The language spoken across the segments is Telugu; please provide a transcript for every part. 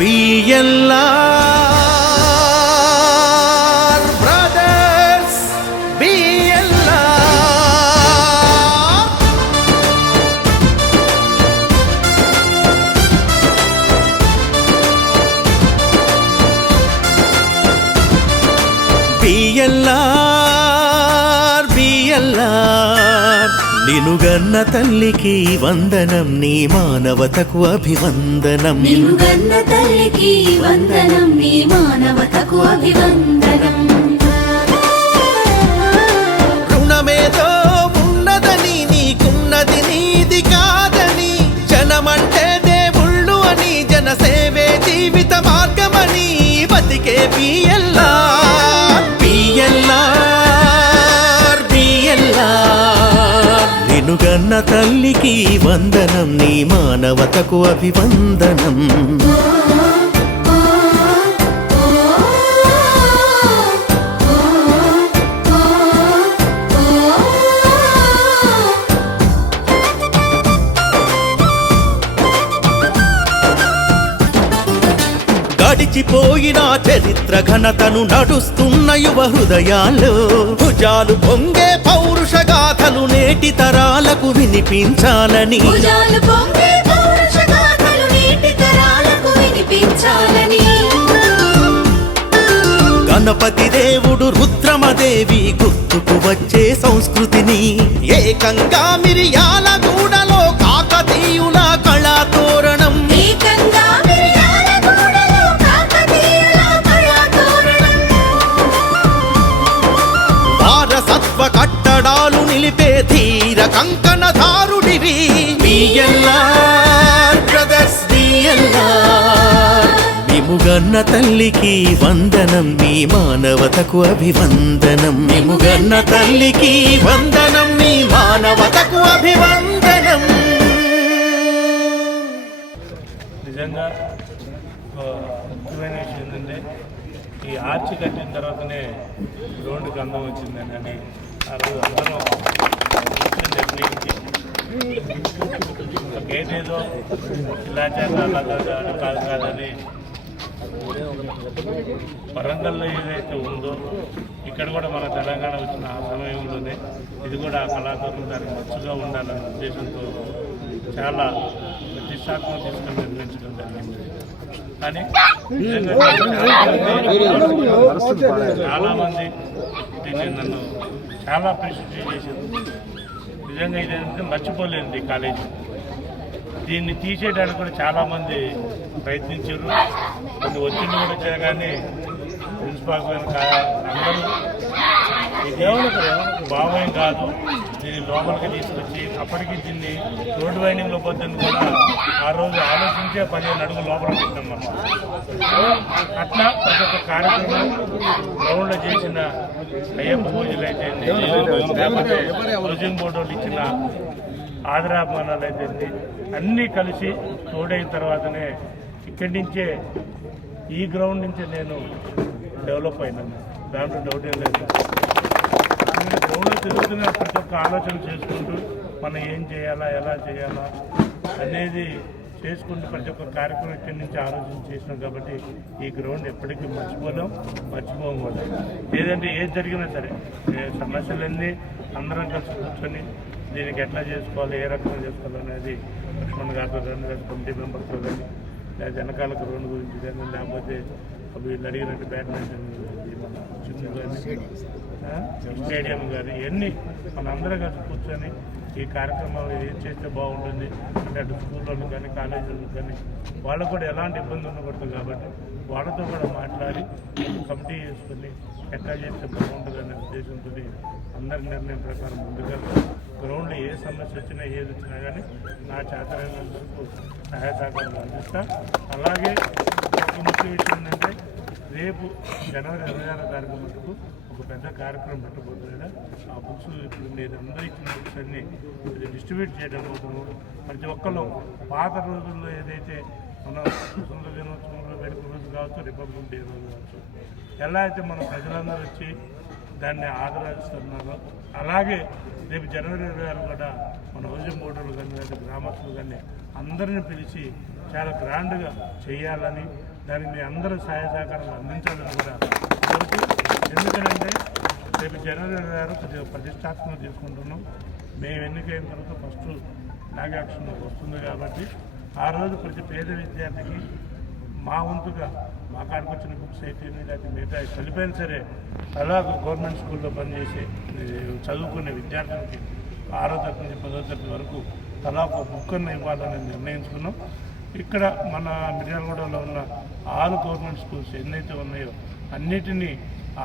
బిఎల్ఆర్ నినుగన్న తల్లికి వందనం నీ మానవతకు అభివందనం. నిలుగన్న తల్లికి వందనం నీ మానవతకు అభివందనం. రుణమేదో ఉన్నదని నీకున్నది నీది కాదని జనమంటే దేవుళ్ళు అని జనసేవే జీవిత మార్గమని బతికే బిఎల్ఆర్ నినుగన్న తల్లికి వందనం నీ మానవతకు అభివందనం. గడిచిపోయిన చరిత్ర ఘనతను నడుస్తున్న యువ హృదయాల్లో భుజాలు పొంగే పౌరుష గాథలు నేటి తరాలకు వినిపించాలని. గణపతి దేవుడు రుద్రమదేవి గుర్తుకు వచ్చే సంస్కృతిని. ఏకంగా మిరియాల గూడలో మేముగన్న తల్లికి వందనం మీ మానవతకు అభివందనం. మేముగన్న తల్లికి వందనం మీ మానవతకు అభివందనం. నిజంగా ముఖ్యమైన విషయం ఏంటంటే ఈ ఆర్చి కట్టిన తర్వాతనే రోడ్డుకి గంధం వచ్చిందని అని ఆ రోజు అందరం నిర్ణయించి గేట్ ఏదో ఇలా చేయాలి అలా కాదు అలా కాదు కాదని వరంగల్లో ఏదైతే ఉందో ఇక్కడ కూడా మన తెలంగాణ వచ్చిన ఆ సమయంలోనే ఇది కూడా ఆ కళాకారులు దానికి మచ్చుగా ఉండాలనే ఉద్దేశంతో చాలా ప్రతిష్టాత్మక తీసుకుని నిర్మించడం జరిగింది. కానీ నిజంగా చాలా దీన్ని నన్ను చాలా అప్రిషియేట్ చేసింది నిజంగా ఇదంటే మర్చిపోలేదు ఈ కాలేజీ. దీన్ని తీసేయడానికి కూడా చాలా మంది ప్రయత్నించారు. కొన్ని ఒత్తిడి కూడా గారు కా- అందరూ భావం కాదు దీన్ని లోపలికి తీసుకొచ్చి అప్పటికి దీన్ని రోడ్డు వైండింగ్లో పోతుంది కూడా ఆ రోజు ఆలోచించే పదిహేను అడుగులు లోపల పెట్టాం మనం. అట్లా ప్రతి ఒక్క కార్యక్రమం గ్రౌండ్లో చేసిన అయ్యప్ప పూజలు అయితే లేకపోతే హౌసింగ్ బోర్డు ఇచ్చిన ఆదరాభిమానాలు అయితే అన్నీ కలిసి తోడైన తర్వాతనే ఇక్కడి నుంచే ఈ గ్రౌండ్ నుంచే నేను డెవలప్ అయినాను. దాంట్లో డౌట్ ఏం లేదు. నేను గ్రౌండ్లో తిరుగుతున్న ప్రతి ఒక్క ఆలోచన చేసుకుంటూ మనం ఏం చేయాలా ఎలా చేయాలా అనేది చేసుకుంటూ ప్రతి ఒక్క కార్యక్రమం ఇక్కడి నుంచి ఆలోచన చేసినాం కాబట్టి ఈ గ్రౌండ్ ఎప్పటికీ మర్చిపోలేం మర్చిపోం కూడా ఏదంటే ఏది జరిగినా సరే సమస్యలన్నీ అందరం కలిసి కూర్చొని దీనికి ఎట్లా చేసుకోవాలి ఏ రకంగా చేసుకోవాలి అనేది లక్ష్మణ్ గారితో కానీ లేదా కమిటీ మెంబర్స్తో కానీ లేదా వెనకాల గ్రౌండ్ గురించి కానీ లేకపోతే వీళ్ళు అడిగినట్టు బ్యాడ్మింటన్ మన చిన్న కానీ స్టేడియం కానీ ఇవన్నీ మనందరం కలిసి కూర్చొని ఈ కార్యక్రమాలు ఏం చేస్తే బాగుంటుంది? అంటే అటు స్కూళ్ళను కానీ కాలేజీలను కానీ వాళ్ళకు కూడా ఎలాంటి ఇబ్బంది ఉండకూడదు కాబట్టి వాళ్ళతో కూడా మాట్లాడి కమిటీ చేసుకుని ఎట్లా చేస్తే బాగుంటుంది అనే ఉద్దేశంతో అందరి నిర్ణయం ప్రకారం ముందుకెళ్తాం గ్రౌండ్లో ఏ సమస్య వచ్చినా ఏది వచ్చినా కానీ నా చేతనైనంత వరకు సహాయ సహకారాలు అందిస్తా. అలాగే ఒక ముఖ్య విషయం ఏంటంటే రేపు జనవరి ఇరవై ఆరో తారీఖు మటుకు ఒక పెద్ద కార్యక్రమం పెట్టబోతుంది ఆ బుక్స్ ఇప్పుడు నేను అందరూ ఇచ్చిన బుక్స్ అన్ని డిస్ట్రిబ్యూట్ చేయడం కోసము ప్రతి ఒక్కరు పాత రోజుల్లో ఏదైతే మన స్వతంత్ర దినోత్సవంలో వేడుక రోజు కావచ్చు రిపబ్లిక్ డే రోజు కావచ్చు ఎలా అయితే మన ప్రజలందరూ వచ్చి దాన్ని ఆదరిస్తున్నారు అలాగే రేపు జనవరి ఇరవై ఆరు కూడా మన హౌజింగ్ బోర్డులు కానీ లేదా గ్రామస్తులు కానీ అందరిని పిలిచి చాలా గ్రాండ్గా చేయాలని దానికి మీ అందరూ సహాయ సహకారాలు అందించాలని కూడా ఎందుకంటే రేపు జనవరి ఇరవై ఆరు కొద్దిగా ప్రతిష్టాత్మక తీసుకుంటున్నాం మేము ఎన్నికైన తర్వాత ఫస్ట్ నాగాక్షన్ వస్తుంది కాబట్టి ఆ రోజు ప్రతి పేద విద్యార్థికి మా వంతుగా మా కాడికి వచ్చిన బుక్స్ అయితే లేకపోతే మిగతా చనిపోయిన సరే అలా గవర్నమెంట్ స్కూల్లో పనిచేసే చదువుకునే విద్యార్థులకి ఆరో తరగతి నుంచి పదో తరగతి వరకు తలా ఒక బుక్ అన్న ఇవ్వాలని నిర్ణయించుకున్నాం. ఇక్కడ మన మిర్యాలగూడలో ఉన్న ఆరు గవర్నమెంట్ స్కూల్స్ ఎన్నైతే ఉన్నాయో అన్నిటినీ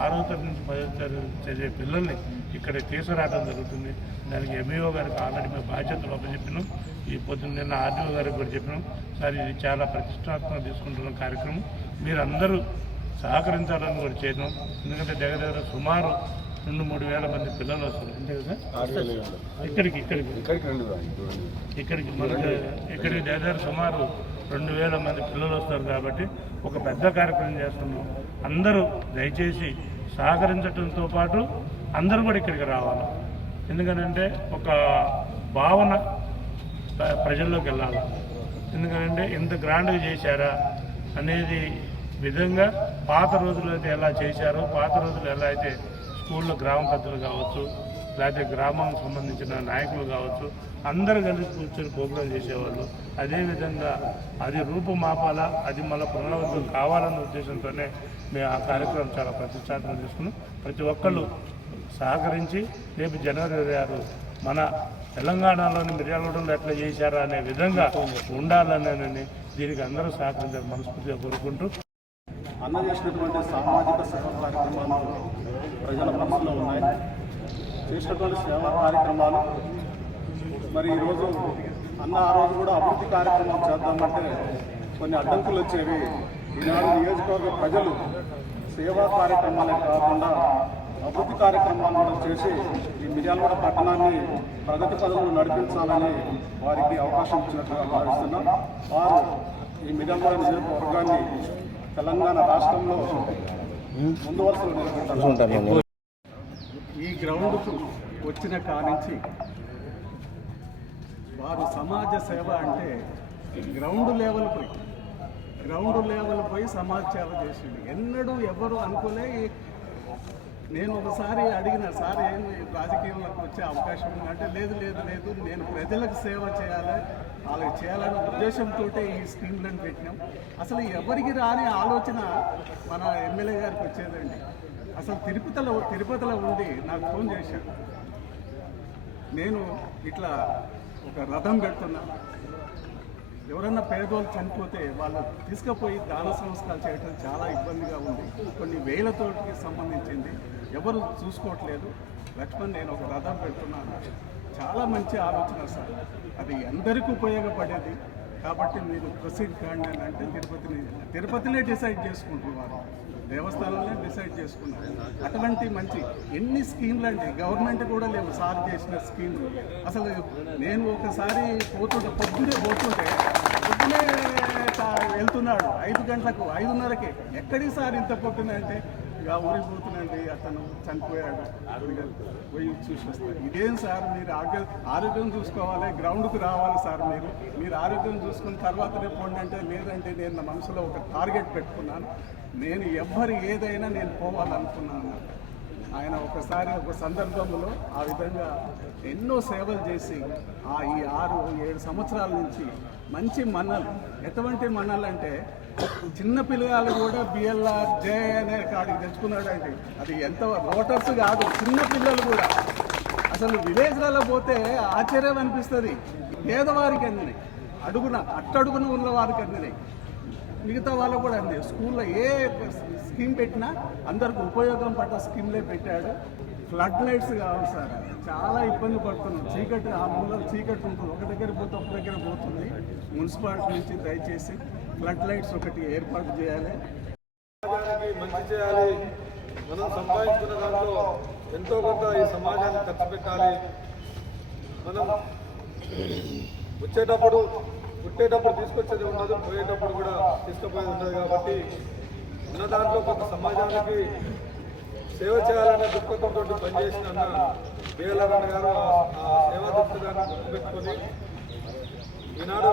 ఆరో తరగతి నుంచి పదో తరగతి చదివే పిల్లల్ని ఇక్కడ తీసుకురావడం జరుగుతుంది. దానికి ఎంఈఓ గారికి ఆల్రెడీ మేము బాధ్యతలు అప్పచెప్పినాం. ఈ పొద్దున్న నిన్న ఆర్డీఓ గారికి కూడా చెప్పినాం. సార్ ఇది చాలా ప్రతిష్టాత్మక తీసుకుంటున్న కార్యక్రమం. మీరందరూ సహకరించాలని కూడా చేయడం ఎందుకంటే దగ్గర దగ్గర సుమారు రెండు మూడు వేల మంది పిల్లలు వస్తారు. అంతే కదా ఇక్కడికి ఇక్కడికి. ఇక్కడికి మనకి ఇక్కడికి దగ్గర సుమారు రెండు వేల మంది పిల్లలు వస్తారు కాబట్టి ఒక పెద్ద కార్యక్రమం చేస్తున్నాం. అందరూ దయచేసి సహకరించడంతో పాటు అందరూ కూడా ఇక్కడికి రావాలి. ఎందుకంటే ఒక భావన ప్రజల్లోకి వెళ్ళాలి. ఎందుకంటే ఇంత గ్రాండ్గా చేశారా అనేది విధంగా పాత రోజులు అయితే ఎలా చేశారో పాత రోజులు ఎలా అయితే స్కూల్లో గ్రామ పెద్దలు కావచ్చు లేకపోతే గ్రామానికి సంబంధించిన నాయకులు కావచ్చు అందరూ కలిసి కూర్చొని ప్రోగ్రాం చేసేవాళ్ళు. అదేవిధంగా అది రూపుమాపాలా అది మళ్ళీ పునరావృతం కావాలన్న ఉద్దేశంతోనే మేము ఆ కార్యక్రమం చాలా ప్రతిష్టాత్మకం చేసుకున్నాం. ప్రతి ఒక్కళ్ళు సహకరించి రేపు జనవరి ఇరవై ఆరు మన తెలంగాణలోని మిర్యాలగూడలో ఎట్లా చేశారా అనే విధంగా ఉండాలనేనని దీనికి అందరూ సహకరించారు మనస్ఫూర్తిగా కోరుకుంటూ. అందజేసినటువంటి సామాజిక సేవా కార్యక్రమాలు ప్రజల మనసులో ఉన్నాయి. చేసినటువంటి సేవా కార్యక్రమాలు. మరి ఈరోజు అన్న ఆ రోజు కూడా అభివృద్ధి కార్యక్రమాలు చేద్దామంటే కొన్ని అడ్డంకులు వచ్చేవి. ఈనాడు నియోజకవర్గ ప్రజలు సేవా కార్యక్రమాలే కాకుండా అభివృద్ధి కార్యక్రమాలు కూడా చేసి ఈ మిర్యాలవాడ పట్టణాన్ని ప్రగతి పదవులు నడిపించాలని వారికి అవకాశం ఇచ్చినట్టుగా భావిస్తున్నాం. వారు ఈ మిర్యాలవాడ నియోజకవర్గాన్ని తెలంగాణ రాష్ట్రంలో ముందు వరుసలో నిలబెట్టారు. గ్రౌండ్కు వచ్చిన కానించి వారు సమాజ సేవ అంటే గ్రౌండ్ లెవెల్ పోయి గ్రౌండ్ లెవెల్ పోయి సమాజ సేవ చేసిండు ఎన్నడూ ఎవరు అనుకోలే నేను ఒకసారి అడిగిన సార్ ఏం రాజకీయంలోకి వచ్చే అవకాశం ఉందంటే లేదు లేదు లేదు నేను ప్రజలకు సేవ చేయాలి వాళ్ళకి చేయాలనే ఉద్దేశంతో ఈ స్కీమ్లను పెట్టినాం. అసలు ఎవరికి రాని ఆలోచన మన ఎమ్మెల్యే గారికి వచ్చేదండి. అసలు తిరుపతిలో తిరుపతిలో ఉండి నాకు ఫోన్ చేశాడు నేను ఇట్లా ఒక రథం పెడుతున్నా. ఎవరన్నా పేదోళ్ళు చనిపోతే వాళ్ళు తీసుకుపోయి దాన సంస్కారాలు చేయడం చాలా ఇబ్బందిగా ఉంది. కొన్ని వేలతోటికి సంబంధించింది. ఎవరు చూసుకోవట్లేదు. లక్ష్మణ్ నేను ఒక రథం పెడుతున్నాను. చాలా మంచి ఆలోచన సార్. అది అందరికీ ఉపయోగపడేది. కాబట్టి మీరు ప్రొసీడ్ కాండి అంటే తిరుపతిని తిరుపతినే డిసైడ్ చేసుకుంటున్నారు. దేవస్థానంలో డిసైడ్ చేసుకున్నారు. అటువంటి మంచి ఎన్ని స్కీమ్లు అండి గవర్నమెంట్ కూడా లేవు సార్ చేసిన స్కీమ్లు. అసలు నేను ఒకసారి పోతుంటే పొద్దునే పోతుంటే పొద్దునే వెళ్తున్నాడు. ఐదు గంటలకు ఐదున్నరకే. ఎక్కడి సార్ ఇంత పొద్దున అంటే? ఇక ఊరికి పోతున్నాండి అతను చనిపోయాడు. పోయి చూసి వస్తాడు ఇదేం సార్ మీరు ఆరోగ్య ఆరోగ్యం చూసుకోవాలి గ్రౌండ్కి రావాలి సార్ మీరు. మీరు ఆరోగ్యం చూసుకున్న తర్వాతనే పోండి అంటే లేదంటే నేను నా మనసులో ఒక టార్గెట్ పెట్టుకున్నాను. నేను ఎవ్వరు ఏదైనా నేను పోవాలనుకున్నాను. ఆయన ఒకసారి ఒక సందర్భంలో ఆ విధంగా ఎన్నో సేవలు చేసి ఆ ఈ ఆరు ఏడు సంవత్సరాల నుంచి మంచి మన్నలు ఎటువంటి మన్నలు అంటే చిన్న పిల్లగాళ్ళు కూడా బిఎల్ఆర్ జే అనే కాడికి తెచ్చుకున్నాడు అంటే అది ఎంత ఓటర్స్ కాదు చిన్న పిల్లలు కూడా. అసలు విలేజ్లలో పోతే ఆశ్చర్యం అనిపిస్తుంది. పేదవారికి అందినాయి అడుగున అట్టడుగున ఉన్న వారికి అందినాయి మిగతా వాళ్ళకు కూడా అంది స్కూల్లో ఏ స్కీమ్ పెట్టినా అందరికి ఉపయోగం పడ్డ స్కీమ్లే పెట్టాడు. ఫ్లడ్ లైట్స్ కావాలి సార్. చాలా ఇబ్బంది పడుతున్నాం. చీకటి ఆ మూల చీకటి ఉంటుంది. ఒక దగ్గర పోతే ఒక దగ్గర పోతుంది. మున్సిపాలిటీ నుంచి దయచేసి ఫ్లడ్ లైట్స్ ఒకటి ఏర్పాటు చేయాలి. మంచి చేయాలి. మనం సంపాదించుకున్న దాంట్లో ఎంతో కొంత ఈ సమాజాన్ని ఖర్చు పెట్టాలి. మనం వచ్చేటప్పుడు పుట్టేటప్పుడు తీసుకొచ్చేది ఉండదు. పోయేటప్పుడు కూడా తీసుకుపోయేది ఉండదు కాబట్టి ఉన్న దాంట్లో కొంత సమాజానికి సేవ చేయాలనే దృక్పథంతో పనిచేసిన అన్న బిఎల్ఆర్ గారు ఆ- సేవా దృక్పథాన్ని గుర్తుపెట్టుకొని ఈనాడు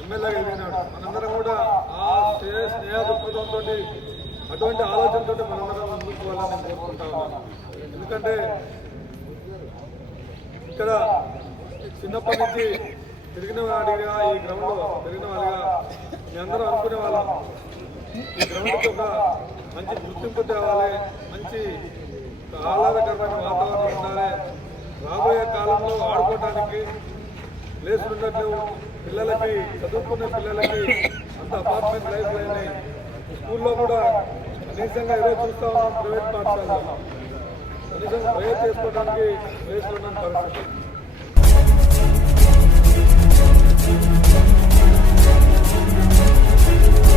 ఎమ్మెల్యేగా ఎదిగినాడు. మనందరం కూడా ఆ స్నేహ స్నేహ దృక్పథంతో అటువంటి ఆలోచనతో మనందరం ముందుకు పోవాలని కోరుకుంటా ఉన్నాను ఎందుకంటే ఇక్కడ చిన్నప్పటి నుంచి తిరిగిన వాడిగా ఈ గ్రౌండ్లో తిరిగిన వాళ్ళగా మీ అందరం అనుకునే వాళ్ళం. ఈ ఒక మంచి గుర్తింపు తేవాలి మంచి ఆహ్లాదకరమైన వాతావరణం ఉండాలి. రాబోయే కాలంలో ఆడుకోవడానికి ప్లేస్ ఉండట్లేవు పిల్లలకి చదువుకునే పిల్లలకి అంత అపార్ట్మెంట్ లైఫ్ లేని స్కూల్లో కూడా కనీసంగా ఈరోజు చూస్తా ఉన్నాం ప్రైవేట్ పాఠశాలలో. కనీసం ప్రేయర్ చేసుకోవడానికి ప్లేస్ ఉన్న పరిస్థితి.